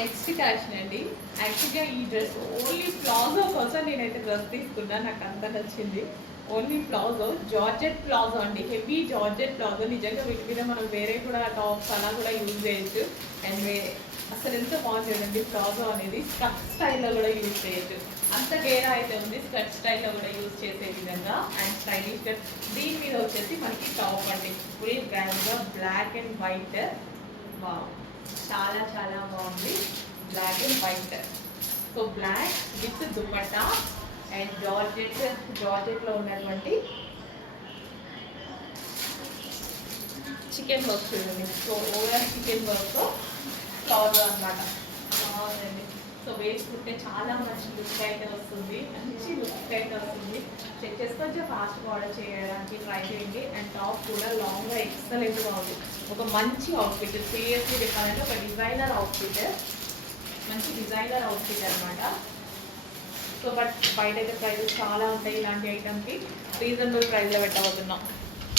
Next collection అండి. యాక్చువల్గా ఈ డ్రెస్ ఓన్లీ ప్లాజో కోసం నేనైతే డ్రెస్ తీసుకున్నా, నాకు అంత నచ్చింది. ఓన్లీ ప్లాజో, జార్జెట్ ప్లాజో అండి, హెవీ జార్జెట్ ప్లాజో. నిజంగా వీటి మీద మనం వేరే కూడా టాప్స్ అలా కూడా యూజ్ చేయొచ్చు. అండ్ అసలు ఎంత బాగుంటుందండి ప్లాజో అనేది. స్కర్ట్ స్టైల్లో కూడా యూజ్ చేయొచ్చు, అంత గేరా అయితే ఉంది. స్కర్ట్ స్టైల్లో కూడా యూజ్ చేసే విధంగా అండ్ స్టైలిష్. దీని మీద వచ్చేసి మనకి టాప్ అండి, ఫుల్ గ్రాండ్గా బ్లాక్ అండ్ వైట్. వావ్, చాలా చాలా బాగుంది. Black and white, so black with dupatta and జార్జెట్లో ఉన్నటువంటి చికెన్ వర్క్ చూడండి. సో ఓవరాల్ చికెన్ వర్క్తో ఫ్లవర్ అనమాట, బాగుందండి. సో వేసుకుంటే చాలా మంచి లుక్ అయితే వస్తుంది, మంచి లుక్ అయితే వస్తుంది. చెక్ చేసి కొంచెం ఫాస్ట్గా ఆర్డర్ చేయడానికి ట్రై చేయండి. అండ్ టాప్ కూడా లాంగ్గా ఎక్సలెంట్గా ఉంది. ఒక మంచి అవుట్ఫిట్, సీరియస్లీ చెప్పాలంటే ఒక డిజైనర్ అవుట్ఫిట్, మంచి డిజైనర్ అవుట్ఫిట్ అనమాట. సో బట్ బయట అయితే ప్రైజెస్ చాలా ఉంటాయి ఇలాంటి ఐటమ్కి. రీజనబుల్ ప్రైస్లో పెట్టబోతున్నాం.